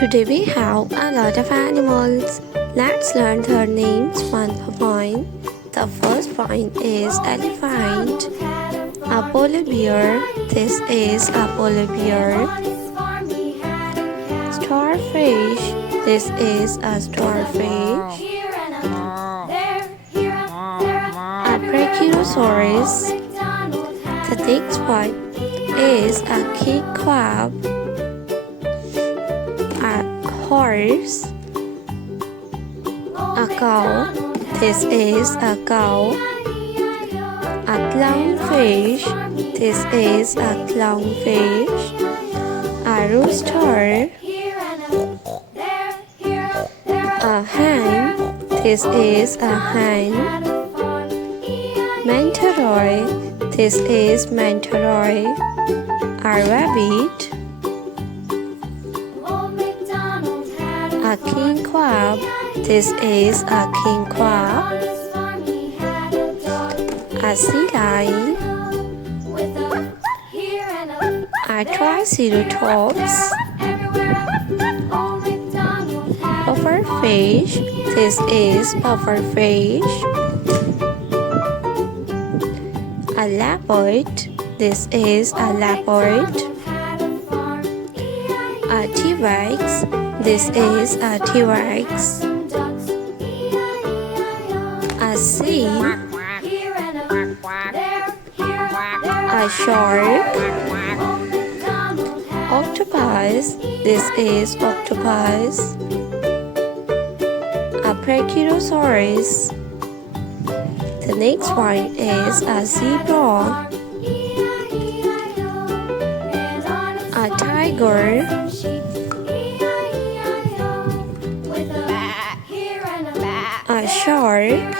Today we have a lot of animals. Let's learn their names one by one. The first one is elephant. A polar bear. This is a polar bear. Starfish. This is a starfish. A brachiosaurus. The next one is a king crab. A horse. A cow. This is a cow. A clownfish. This is a clownfish. A rooster. A hen. This is a hen. Manta ray. This is manta ray. A rabbit. A king crab. This is a king crab. A sea lion. A triceratops. Pufferfish. This is pufferfish. A leopard. This is a leopard. A T-Rex. This is a T-Rex. A seal. A shark. Octopus. This is octopus. A brachiosaurus. The next one is a zebra. A tiger. A shark.